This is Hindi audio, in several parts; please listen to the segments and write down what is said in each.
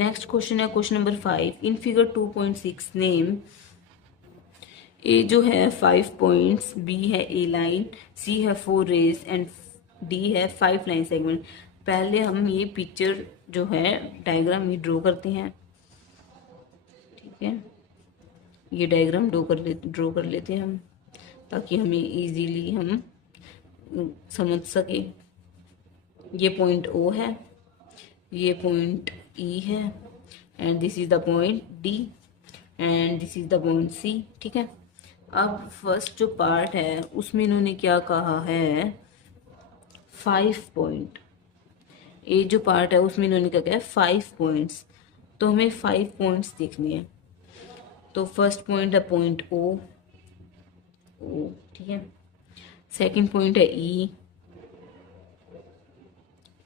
नेक्स्ट क्वेश्चन है question number 5। In figure 2.6 name A जो है 5 पॉइंट्स, बी है ए लाइन, सी है 4 रेज एंड डी है 5 लाइन सेगमेंट। पहले हम ये पिक्चर जो है डायग्राम ये ड्रॉ करते हैं। ठीक है, ये डायग्राम ड्रॉ कर लेते हैं हम, ताकि हमें इजीली हम समझ सके। ये पॉइंट ओ है, ये पॉइंट ई है, and this is the point D, and this is the point C. ठीक है, अब फर्स्ट जो पार्ट है उसमें इन्होंने क्या कहा है, 5 पॉइंट। ये जो पार्ट है उसमें इन्होंने क्या कहा है, 5 पॉइंट्स। तो हमें 5 पॉइंट्स देखने हैं। तो फर्स्ट पॉइंट है पॉइंट ओ, ठीक है। सेकंड पॉइंट है ई,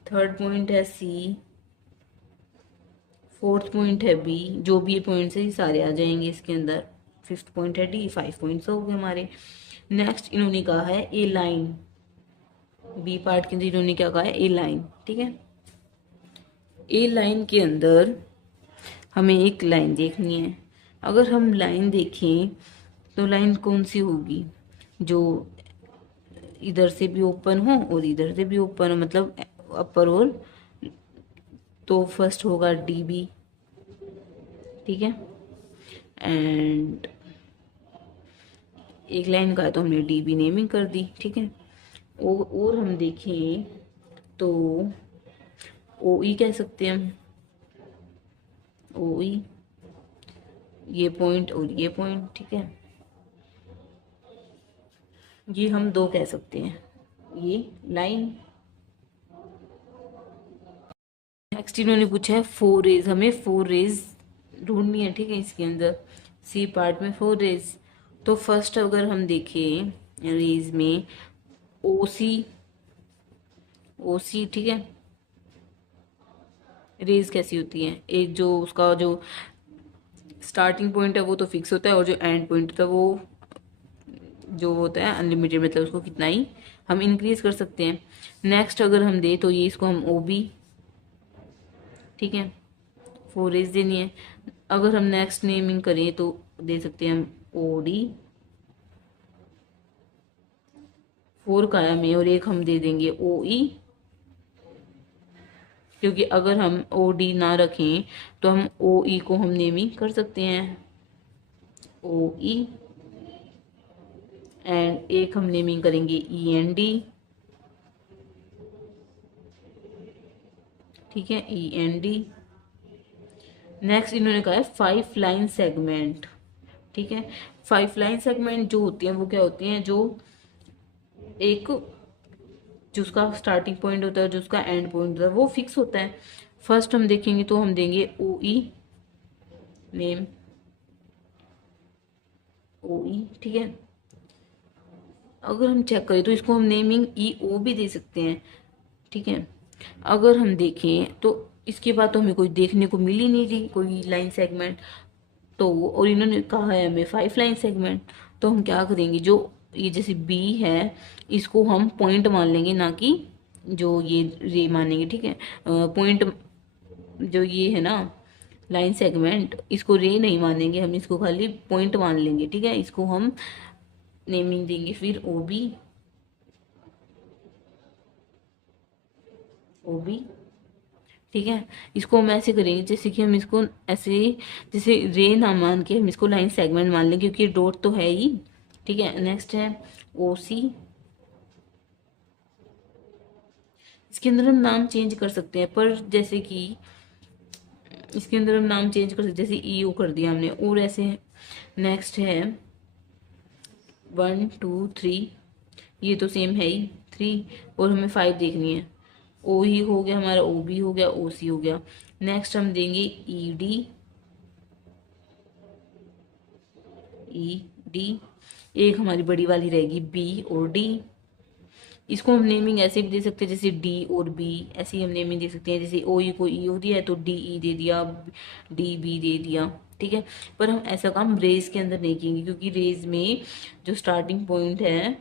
थर्ड पॉइंट है सी, फोर्थ पॉइंट है बी। जो भी ये पॉइंट्स है ये सारे आ जाएंगे इसके अंदर। फिफ्थ पॉइंट है डी। 5 पॉइंट्स हो गए हमारे। नेक्स्ट इन्होंने कहा है ए लाइन। बी पार्ट के अंदर इन्होंने क्या कहा है, ए लाइन। ठीक है, ए लाइन के अंदर हमें एक लाइन देखनी है। अगर हम लाइन देखें तो लाइन कौन सी होगी, जो इधर से भी ओपन हो और इधर से भी ओपन हो, मतलब अपर और। तो फर्स्ट होगा डी बी। ठीक है, एंड एक लाइन का है तो हमने डी बी नेमिंग कर दी। ठीक है, और हम देखें तो ओ ई कह सकते हैं हम, ओ ई, ये पॉइंट और ये पॉइंट। ठीक है, ये हम दो कह सकते हैं, ये लाइन। नेक्स्ट इन्होंने पूछा है 4 रेज। हमें 4 रेज ढूंढनी है। ठीक है, इसके अंदर सी पार्ट में 4 रेज। तो फर्स्ट अगर हम देखें रेज में ओ सी, ओ सी। ठीक है, रेज कैसी होती है, एक जो उसका जो स्टार्टिंग पॉइंट है वो तो फिक्स होता है, और जो एंड पॉइंट होता है वो जो होता है अनलिमिटेड, मतलब उसको कितना ही हम इंक्रीज कर सकते हैं। नेक्स्ट अगर हम दे तो ये इसको हम ओ बी, ठीक है, 4 रेज देनी है। अगर हम नेक्स्ट नेमिंग करें तो दे सकते हैं हम ओ डी, 4 का है हमें, और एक हम दे देंगे ओ ई, क्योंकि अगर हम ओ डी ना रखें तो हम ओ ई को हम नेमिंग कर सकते हैं ओ ई, एंड एक हम नेमिंग करेंगे ई एन डी। ठीक है, ई एन डी। नेक्स्ट इन्होंने कहा है 5 लाइन सेगमेंट। ठीक है, 5 लाइन सेगमेंट जो होती हैं वो क्या होती हैं, जो एक जो उसका स्टार्टिंग पॉइंट होता है, जो उसका एंड पॉइंट होता है वो फिक्स होता है। फर्स्ट हम देखेंगे तो हम देंगे ओ ई नेम, ओ ई। ठीक है, अगर हम चेक करें तो इसको हम नेमिंग ई ओ भी दे सकते हैं। ठीक है, अगर हम देखें तो इसके बाद तो हमें कोई देखने को मिल ही नहीं रही कोई लाइन सेगमेंट। तो और इन्होंने कहा है हमें 5 लाइन सेगमेंट। तो हम क्या करेंगे, जो ये जैसे बी है इसको हम पॉइंट मान लेंगे, ना कि जो ये रे मानेंगे। ठीक है, पॉइंट जो ये है ना लाइन सेगमेंट, इसको रे नहीं मानेंगे हम, इसको खाली पॉइंट मान लेंगे। ठीक है, इसको हम नेमिंग देंगे फिर ओ बी, ओ बी। ठीक है, इसको हम ऐसे करेंगे जैसे कि हम इसको ऐसे, जैसे रे ना मान के हम इसको लाइन सेगमेंट मान लेंगे, क्योंकि डॉट तो है ही। ठीक है, नेक्स्ट है ओ सी। इसके अंदर हम नाम चेंज कर सकते हैं, पर जैसे कि इसके अंदर हम नाम चेंज कर सकते हैं, जैसे ई ओ कर दिया हमने, और ऐसे। नेक्स्ट है 1 2 3, ये तो सेम है ही 3, और हमें 5 देखनी है। ओ ही हो गया हमारा, ओ बी हो गया, ओ सी हो गया। नेक्स्ट हम देंगे ई डी, ई डी। एक हमारी बड़ी वाली रहेगी बी और डी। इसको हम नेमिंग ऐसे भी दे सकते हैं जैसे डी और बी, ऐसे ही हम नेमिंग दे सकते हैं। जैसे ओ ई को ई ओ दिया है तो डी ई दे दिया, डी बी दे दिया। ठीक है, पर हम ऐसा काम रेज के अंदर नहीं करेंगे, क्योंकि रेज में जो स्टार्टिंग पॉइंट है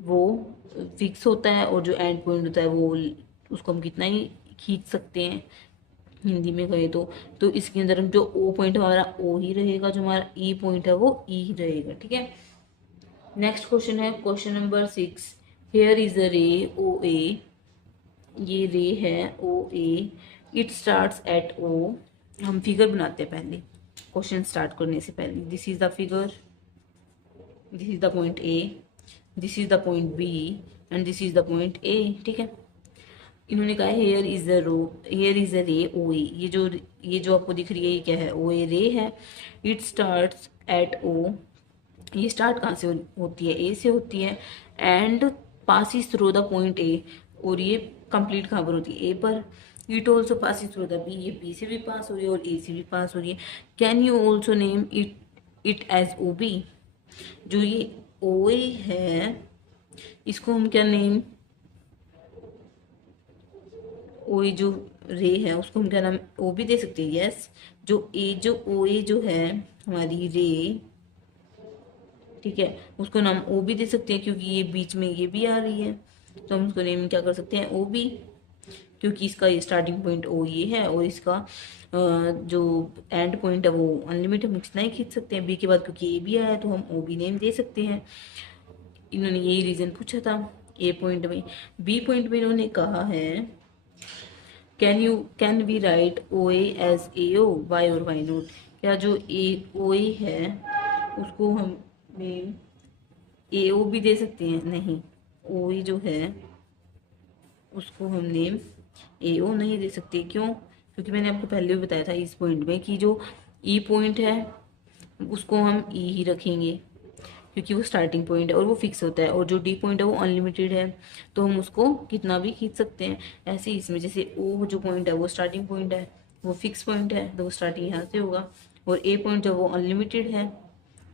वो फिक्स होता है, और जो एंड पॉइंट होता है वो उसको हम कितना ही खींच सकते हैं। हिंदी में कहे तो इसके अंदर हम जो ओ पॉइंट हमारा ओ ही रहेगा, जो हमारा ई पॉइंट है वो ई ही रहेगा, ठीक है। नेक्स्ट क्वेश्चन है question number 6। Hair is a ray O ए, ये रे है ओ ए, इट स्टार्ट्स एट ओ। हम फिगर बनाते हैं पहले क्वेश्चन स्टार्ट करने से पहले। This is the figure, this is the point A, this is the point B and this is the point A, ठीक है। इन्होंने कहा here is a row, here is a ray O ए, ये जो आपको दिख रही है ये क्या है, ओ ए रे है। इट स्टार्ट्स एट ओ, ये स्टार्ट कहाँ से होती है, ए से होती है। And passes through the point A, और ये कंप्लीट कहाँ पर होती है, ए पर। It also passes through the B, ये बी से भी पास हो रही है और ए से भी पास हो रही है। Can you also name it as O B, जो ये ओ ए है इसको हम क्या नेम, ओ ए जो रे है उसको हम क्या नाम ओ भी दे सकते हैं, यस। जो ओ ए जो है हमारी रे, ठीक है, उसको नाम ओ भी दे सकते हैं क्योंकि ये बीच में ये भी आ रही है, तो हम उसको नेम क्या कर सकते हैं, ओ बी, क्योंकि इसका ये स्टार्टिंग पॉइंट ओ ये है और इसका जो एंड पॉइंट है वो अनलिमिटेड, हम कितना ही खींच सकते हैं बी के बाद, क्योंकि ए भी आया है तो हम ओ बी नेम दे सकते हैं। इन्होंने यही रीजन पूछा था ए पॉइंट में। बी पॉइंट में इन्होंने कहा है can we write O A as A O, Y और वाई नोट, क्या जो ए ओ ए है उसको हम नेम ए ओ भी दे सकते हैं, नहीं, ओ ए जो है उसको हम नेम ए ओ नहीं दे सकते, क्यों, क्योंकि मैंने आपको पहले भी बताया था इस पॉइंट में कि जो ई पॉइंट है उसको हम ई ही रखेंगे क्योंकि वो स्टार्टिंग पॉइंट है और वो फिक्स होता है, और जो डी पॉइंट है वो अनलिमिटेड है तो हम उसको कितना भी खींच सकते हैं। ऐसे ही इसमें जैसे ओ जो पॉइंट है वो स्टार्टिंग पॉइंट है, वो फिक्स पॉइंट है तो वो स्टार्टिंग यहाँ से होगा, और ए पॉइंट जो वो अनलिमिटेड है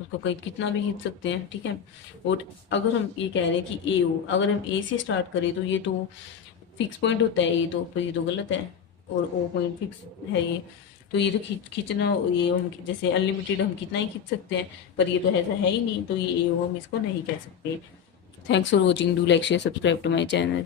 उसको कहीं कितना भी खींच सकते हैं, ठीक है। और अगर हम ये कह रहे हैं कि ए ओ, अगर हम ए से स्टार्ट करें तो ये तो फिक्स पॉइंट होता है, ये तो फिर ये तो गलत है, और ओ पॉइंट फिक्स है ये, तो ये तो खींचना, ये हम जैसे अनलिमिटेड हम कितना ही खींच सकते हैं, पर ये तो ऐसा है ही नहीं, तो ये हम इसको नहीं कह सकते। Thanks for watching, do like share subscribe to my channel.